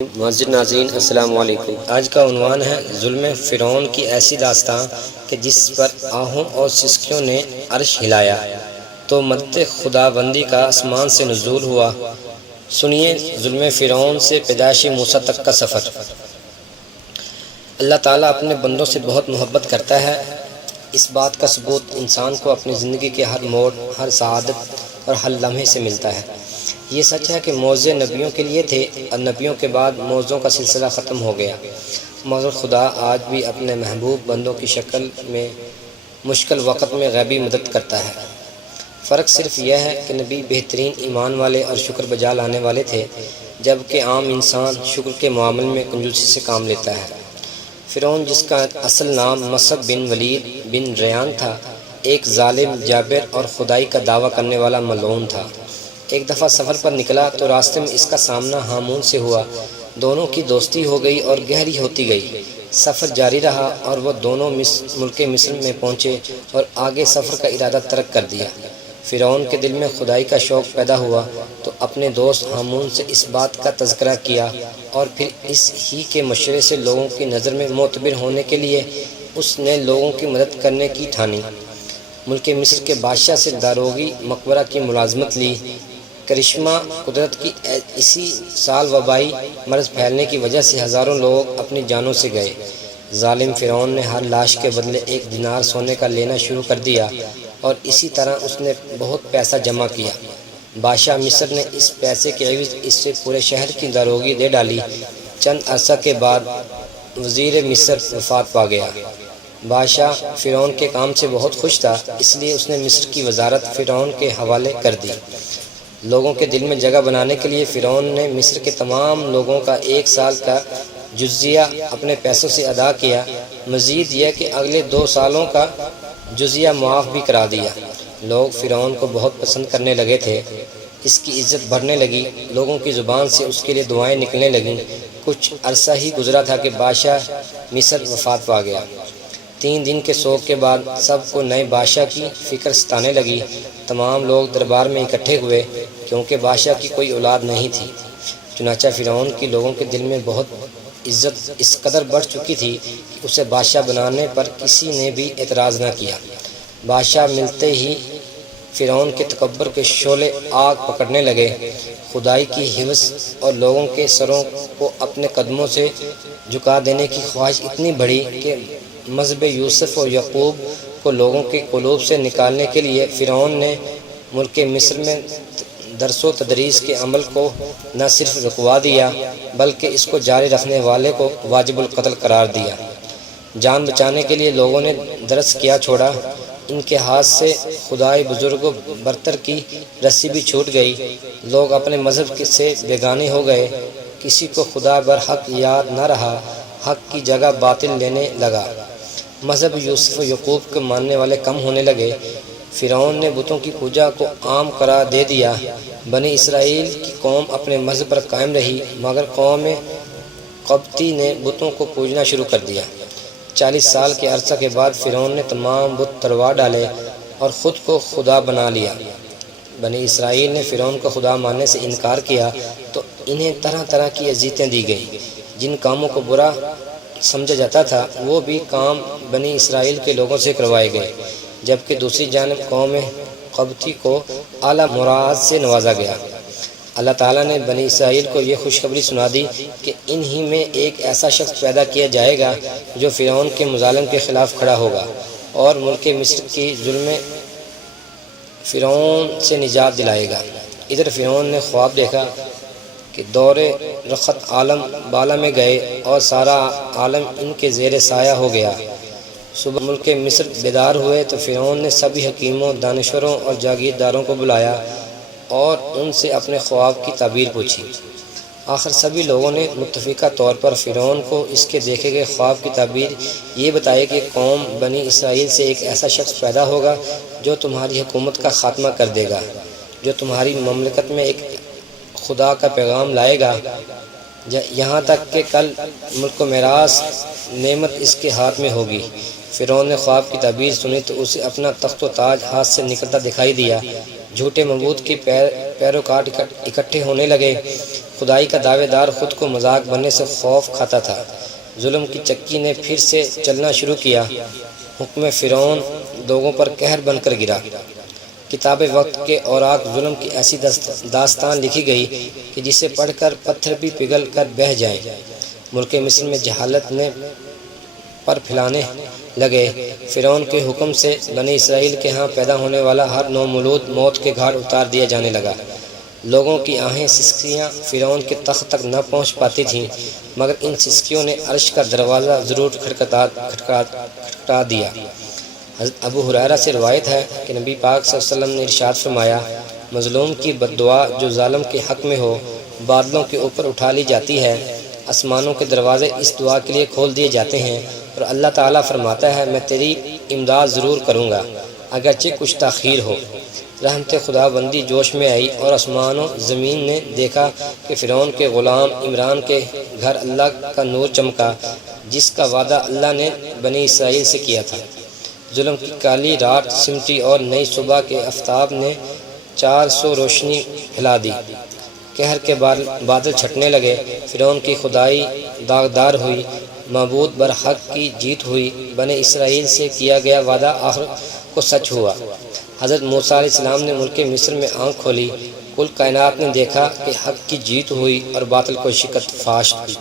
معزز ناظرین السلام علیکم۔ آج کا عنوان ہے ظلم فرعون کی ایسی داستان کہ جس پر آہوں اور سسکیوں نے عرش ہلایا تو مدد خداوندی کا آسمان سے نزول ہوا۔ سنیے ظلم فرعون سے پیدائش موسیٰ تک کا سفر۔ اللہ تعالیٰ اپنے بندوں سے بہت محبت کرتا ہے۔ اس بات کا ثبوت انسان کو اپنی زندگی کے ہر موڑ، ہر سعادت اور ہر لمحے سے ملتا ہے۔ یہ سچ ہے کہ موعظے نبیوں کے لیے تھے اور نبیوں کے بعد موعظوں کا سلسلہ ختم ہو گیا، مگر خدا آج بھی اپنے محبوب بندوں کی شکل میں مشکل وقت میں غیبی مدد کرتا ہے۔ فرق صرف یہ ہے کہ نبی بہترین ایمان والے اور شکر بجا لانے والے تھے، جبکہ عام انسان شکر کے معاملے میں کنجوسی سے کام لیتا ہے۔ فرعون، جس کا اصل نام مصعب بن ولید بن ریان تھا، ایک ظالم، جابر اور خدائی کا دعویٰ کرنے والا ملعون تھا۔ ایک دفعہ سفر پر نکلا تو راستے میں اس کا سامنا ہامون سے ہوا۔ دونوں کی دوستی ہو گئی اور گہری ہوتی گئی۔ سفر جاری رہا اور وہ دونوں ملک مصر میں پہنچے اور آگے سفر کا ارادہ ترک کر دیا۔ فرعون کے دل میں خدائی کا شوق پیدا ہوا تو اپنے دوست ہامون سے اس بات کا تذکرہ کیا اور پھر اس ہی کے مشورے سے لوگوں کی نظر میں معتبر ہونے کے لیے اس نے لوگوں کی مدد کرنے کی ٹھانی۔ ملک مصر کے بادشاہ سے داروغی مقبرہ کی ملازمت لی۔ کرشمہ قدرت کی اسی سال وبائی مرض پھیلنے کی وجہ سے ہزاروں لوگ اپنی جانوں سے گئے۔ ظالم فرعون نے ہر لاش کے بدلے 1 دینار سونے کا لینا شروع کر دیا اور اسی طرح اس نے بہت پیسہ جمع کیا۔ بادشاہ مصر نے اس پیسے کے عوض اس سے پورے شہر کی داروغی دے ڈالی۔ چند عرصہ کے بعد وزیر مصر وفات پا گیا۔ بادشاہ فرعون کے کام سے بہت خوش تھا، اس لیے اس نے مصر کی وزارت فرعون کے حوالے کر دی۔ لوگوں کے دل میں جگہ بنانے کے لیے فرعون نے مصر کے تمام لوگوں کا 1 سال کا جزیہ اپنے پیسوں سے ادا کیا۔ مزید یہ کہ اگلے 2 سالوں کا جزیہ معاف بھی کرا دیا۔ لوگ فرعون کو بہت پسند کرنے لگے تھے۔ اس کی عزت بڑھنے لگی، لوگوں کی زبان سے اس کے لیے دعائیں نکلنے لگیں۔ کچھ عرصہ ہی گزرا تھا کہ بادشاہ مصر وفات پا گیا۔ 3 دن کے سوگ کے بعد سب کو نئے بادشاہ کی فکر ستانے لگی۔ تمام لوگ دربار میں اکٹھے ہوئے کیونکہ بادشاہ کی کوئی اولاد نہیں تھی۔ چنانچہ فرعون کی لوگوں کے دل میں بہت عزت اس قدر بڑھ چکی تھی کہ اسے بادشاہ بنانے پر کسی نے بھی اعتراض نہ کیا۔ بادشاہ ملتے ہی فرعون کے تکبر کے شعلے آگ پکڑنے لگے۔ خدائی کی حوث اور لوگوں کے سروں کو اپنے قدموں سے جھکا دینے کی خواہش اتنی بڑھی کہ مذہب یوسف اور یعقوب کو لوگوں کے قلوب سے نکالنے کے لیے فرعون نے ملک مصر میں درس و تدریس کے عمل کو نہ صرف رکوا دیا بلکہ اس کو جاری رکھنے والے کو واجب القتل قرار دیا۔ جان بچانے کے لیے لوگوں نے درس کیا چھوڑا۔ ان کے ہاتھ سے خدائے بزرگ و برتر کی رسی بھی چھوٹ گئی۔ لوگ اپنے مذہب سے بیگانے ہو گئے۔ کسی کو خدا برحق یاد نہ رہا، حق کی جگہ باطل لینے لگا۔ مذہب یوسف و یعقوب کے ماننے والے کم ہونے لگے۔ فرعون نے بتوں کی پوجا کو عام قرار دے دیا۔ بنی اسرائیل کی قوم اپنے مذہب پر قائم رہی، مگر قوم قبطی نے بتوں کو پوجنا شروع کر دیا۔ 40 سال کے عرصہ کے بعد فرعون نے تمام بت تڑوا ڈالے اور خود کو خدا بنا لیا۔ بنی اسرائیل نے فرعون کو خدا ماننے سے انکار کیا تو انہیں طرح طرح کی اذیتیں دی گئیں۔ جن کاموں کو برا سمجھا جاتا تھا وہ بھی کام بنی اسرائیل کے لوگوں سے کروائے گئے، جبکہ دوسری جانب قوم قبطی کو اعلیٰ مراعات سے نوازا گیا۔ اللہ تعالیٰ نے بنی اسرائیل کو یہ خوشخبری سنا دی کہ انہی میں ایک ایسا شخص پیدا کیا جائے گا جو فرعون کے مظالم کے خلاف کھڑا ہوگا اور ملک مصر کی ظلم فرعون سے نجات دلائے گا۔ ادھر فرعون نے خواب دیکھا کہ دور رخت عالم بالا میں گئے اور سارا عالم ان کے زیر سایہ ہو گیا۔ صبح ملک مصر بیدار ہوئے تو فرعون نے سبھی حکیموں، دانشوروں اور جاگیرداروں کو بلایا اور ان سے اپنے خواب کی تعبیر پوچھی۔ آخر سبھی لوگوں نے متفقہ طور پر فرعون کو اس کے دیکھے گئے خواب کی تعبیر یہ بتائی کہ قوم بنی اسرائیل سے ایک ایسا شخص پیدا ہوگا جو تمہاری حکومت کا خاتمہ کر دے گا، جو تمہاری مملکت میں ایک خدا کا پیغام لائے گا، یہاں تک کہ کل ملک و میراث نعمت اس کے ہاتھ میں ہوگی۔ فرعون نے خواب کی تعبیر سنی تو اسے اپنا تخت و تاج ہاتھ سے نکلتا دکھائی دیا۔ جھوٹے معبود کے پیروکار اکٹھے ہونے لگے۔ خدائی کا دعوے دار خود کو مذاق بننے سے خوف کھاتا تھا۔ ظلم کی چکی نے پھر سے چلنا شروع کیا۔ حکم فرعون لوگوں پر قہر بن کر گرا۔ کتاب وقت کے اوراق ظلم کی ایسی داستان لکھی گئی کہ جسے پڑھ کر پتھر بھی پگھل کر بہہ جائیں۔ ملک مصر میں جہالت نے پر پھیلانے لگے۔ فرعون کے حکم سے بنی اسرائیل کے ہاں پیدا ہونے والا ہر نومولود موت کے گھاٹ اتار دیا جانے لگا۔ لوگوں کی آہیں سسکیاں فرعون کے تخت تک نہ پہنچ پاتی تھیں، مگر ان سسکیوں نے عرش کا دروازہ ضرور کھٹکھٹا دیا۔ حضرت ابو ہریرہ سے روایت ہے کہ نبی پاک صلی اللہ علیہ وسلم نے ارشاد فرمایا، مظلوم کی بد دعا جو ظالم کے حق میں ہو بادلوں کے اوپر اٹھا لی جاتی ہے، آسمانوں کے دروازے اس دعا کے لیے کھول دیے جاتے ہیں اور اللہ تعالیٰ فرماتا ہے میں تیری امداد ضرور کروں گا اگرچہ کچھ تاخیر ہو۔ رحمت خدا بندی جوش میں آئی اور آسمان و زمین نے دیکھا کہ فرعون کے غلام عمران کے گھر اللہ کا نور چمکا جس کا وعدہ اللہ نے بنی اسرائیل سے کیا تھا۔ ظلم کی کالی رات سمٹی اور نئی صبح کے آفتاب نے 400 روشنی پھیلا دی۔ قہر کے بادل چھٹنے لگے۔ فرعون کی خدائی داغدار ہوئی، معبود برحق کی جیت ہوئی، بنی اسرائیل سے کیا گیا وعدہ آخر کو سچ ہوا۔ حضرت موسیٰ علیہ السلام نے ملک مصر میں آنکھ کھولی، کل کائنات نے دیکھا کہ حق کی جیت ہوئی اور باطل کو شکست فاش دی۔